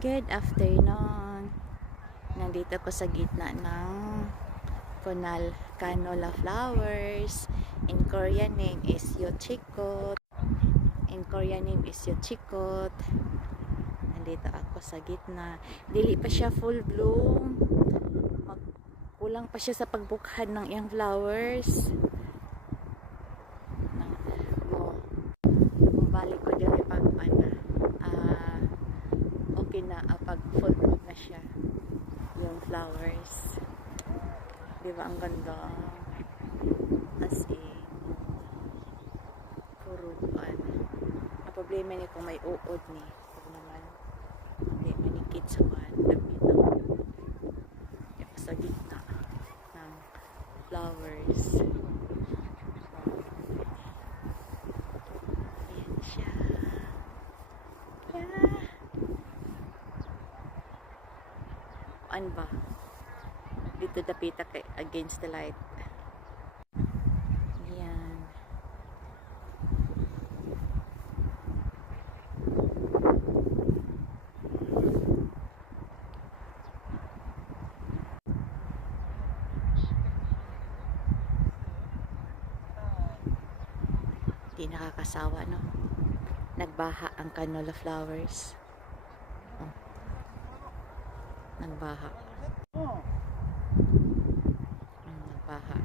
Good afternoon. Nandito ko sa gitna ng canola flowers. In Korean name is yochikot. Nandito ako sa gitna. Dili pa siya full bloom. Kulang pa siya sa pagbukhan ng iyang flowers. Balik ko diri pag okay na pag full bloom na siya yung flowers. Diba ang ganda, as in puruan. Ang problema ni kung may uod ni pag naman hindi manikit sa dami na yung sa gitna ng flowers. Ayan siya. Yeah. Ano ba? Dito dapita kay against the light. Ayan. Di nakakasawa, no? Nagbaha ang canola flowers. Oh. Nagbaha. Nagbaha.